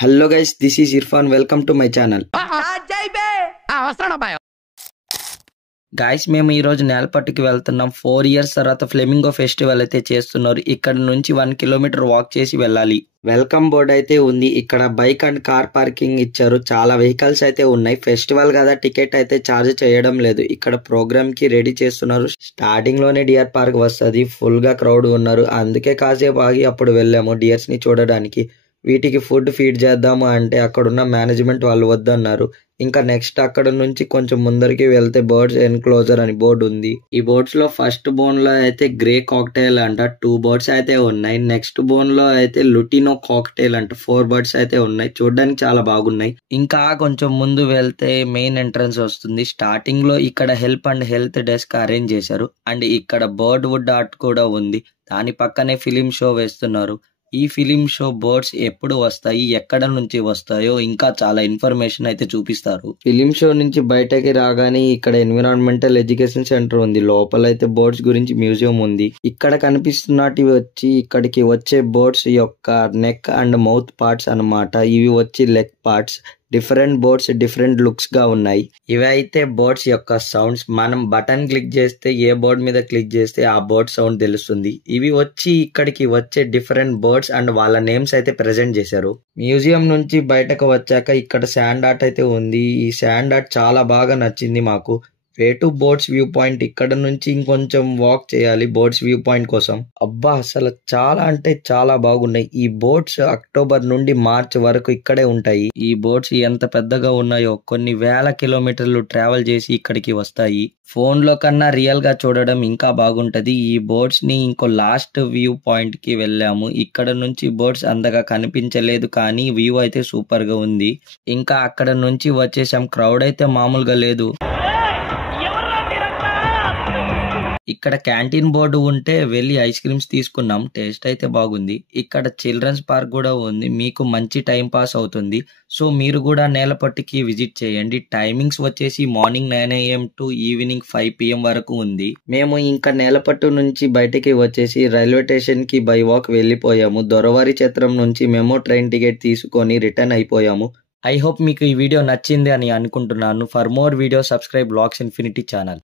Hello guys, this is Irfan. Welcome to my channel. Guys మేము ఈ రోజు నేలపట్టుకి వెళ్తున్నాం. 4 years తర్వాత ఫ్లెమింగో ఫెస్టివల్ అయితే చేస్తున్నారు. ఇక్కడ నుంచి 1 kilometer వాక్ చేసి వెళ్ళాలి. వెల్కమ్ బోర్డ్ అయితే ఉంది. ఇక్కడ బైక్ అండ్ కార్ పార్కింగ్ ఇచ్చారు. చాలా వెహికల్స్ అయితే ఉన్నాయి. ఫెస్టివల్ కదా, టికెట్ అయితే ఛార్జ్ చేయడం లేదు. ఇక్కడ ప్రోగ్రామ్ కి రెడీ చేస్తున్నారు. స్టార్టింగ్ లోనే డియర్ పార్క్ వస్తుంది. ఫుల్ గా క్రౌడ్ ఉన్నారు. అందుకే కాసేపు ఆగి అప్పుడు వెళ్ళాము డియర్స్ ని చూడడానికి. వీటికి ఫుడ్ ఫీడ్ చేద్దాము అంటే అక్కడున్న మేనేజ్మెంట్ వాళ్ళు వద్దన్నారు. ఇంకా నెక్స్ట్ అక్కడ నుంచి కొంచెం ముందరికి వెళ్తే బర్డ్స్ ఎన్క్లోజర్ అని బోర్డు ఉంది. ఈ బోర్డ్స్ లో ఫస్ట్ బోన్ లో అయితే గ్రే కాక్టైల్ అంట 2 బర్డ్స్ అయితే ఉన్నాయి. నెక్స్ట్ బోన్ లో అయితే లుటినో కాక్టైల్ అంట 4 బర్డ్స్ అయితే ఉన్నాయి. చూడడానికి చాలా బాగున్నాయి. ఇంకా కొంచెం ముందు వెళ్తే మెయిన్ ఎంట్రన్స్ వస్తుంది. స్టార్టింగ్ లో ఇక్కడ help and health desk arrange చేశారు. అండ్ ఇక్కడ బర్డ్ వుడ్ ఆర్ట్ కూడా ఉంది. దాని పక్కనే ఫిలిం షో వేస్తున్నారు. ఈ ఫిలిం షో బర్డ్స్ ఎప్పుడు వస్తాయి, ఎక్కడ నుంచి వస్తాయో ఇంకా చాలా ఇన్ఫర్మేషన్ అయితే చూపిస్తారు. ఫిలిం షో నుంచి బయటకి రాగానే ఇక్కడ ఎన్విరాన్మెంటల్ ఎడ్యుకేషన్ సెంటర్ ఉంది. లోపల అయితే బర్డ్స్ గురించి మ్యూజియం ఉంది. ఇక్కడ కనిపిస్తున్నటివి వచ్చి ఇక్కడికి వచ్చే బర్డ్స్ యొక్క నెక్ అండ్ మౌత్ పార్ట్స్ అన్నమాట. ఇవి వచ్చి leg parts. Different boards different looks గా ఉన్నాయి. ఇవి అయితే బోర్డ్స్ యొక్క సౌండ్స్. మనం బటన్ క్లిక్ చేస్తే ఏ బోర్డ్ మీద క్లిక్ చేస్తే ఆ బోర్డ్ సౌండ్ తెలుస్తుంది. ఇవి వచ్చి ఇక్కడికి వచ్చే డిఫరెంట్ బోర్డ్స్ అండ్ వాళ్ళ నేమ్స్ అయితే ప్రెజెంట్ చేశారు. మ్యూజియం నుంచి బయటకు వచ్చాక ఇక్కడ శాండ్ ఆర్ట్ అయితే ఉంది. ఈ శాండ్ ఆర్ట్ చాలా బాగా నచ్చింది మాకు. Way to boats view point. ఇక్కడ నుంచి ఇంకొంచెం వాక్ చేయాలి బోట్స్ వ్యూ పాయింట్ కోసం. అబ్బా అసలు చాలా అంటే చాలా బాగున్నాయి. ఈ బోట్స్ అక్టోబర్ నుండి మార్చ్ వరకు ఇక్కడే ఉంటాయి. ఈ బోట్స్ ఎంత పెద్దగా ఉన్నాయో కొన్ని వేల కిలోమీటర్లు ట్రావెల్ చేసి ఇక్కడికి వస్తాయి. ఫోన్ లో కన్నా రియల్ గా చూడడం ఇంకా బాగుంటది. ఈ బోట్స్ ని ఇంకో లాస్ట్ వ్యూ పాయింట్ కి వెళ్ళాము. ఇక్కడ నుంచి బోట్స్ అంతగా కనిపించలేదు కానీ వ్యూ అయితే సూపర్ గా ఉంది. ఇంకా అక్కడ నుంచి వచ్చేసాం. క్రౌడ్ అయితే మామూలుగా లేదు. ఇక్కడ క్యాంటీన్ బోర్డు ఉంటే వెళ్ళి ఐస్ క్రీమ్స్ తీసుకున్నాం. టేస్ట్ అయితే బాగుంది. ఇక్కడ చిల్డ్రన్స్ పార్క్ కూడా ఉంది. మీకు మంచి టైం పాస్ అవుతుంది. సో మీరు కూడా నేలపట్టుకి విజిట్ చేయండి. టైమింగ్స్ వచ్చేసి morning 9 AM to evening 5 PM వరకు ఉంది. మేము ఇంకా నేలపట్టు నుంచి బయటికి వచ్చేసి రైల్వే స్టేషన్ కి బై వాక్ వెళ్ళిపోయాము. దొరవారి ఛత్రం నుంచి మెమో ట్రైన్ టికెట్ తీసుకొని రిటర్న్ అయిపోయాము. ఐ హోప్ మీకు ఈ వీడియో నచ్చింది అని అనుకుంటున్నాను. For more video subscribe blogs infinity channel.